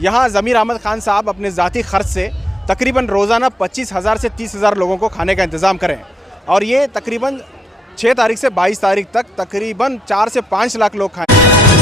यहाँ ज़मीर अहमद खान साहब अपने ज़ाती खर्च से तकरीबन रोज़ाना 25,000 से 30,000 लोगों को खाने का इंतज़ाम करें और ये तकरीबन 6 तारीख से 22 तारीख तक तकरीबन 4 से 5 लाख लोग खाएँ।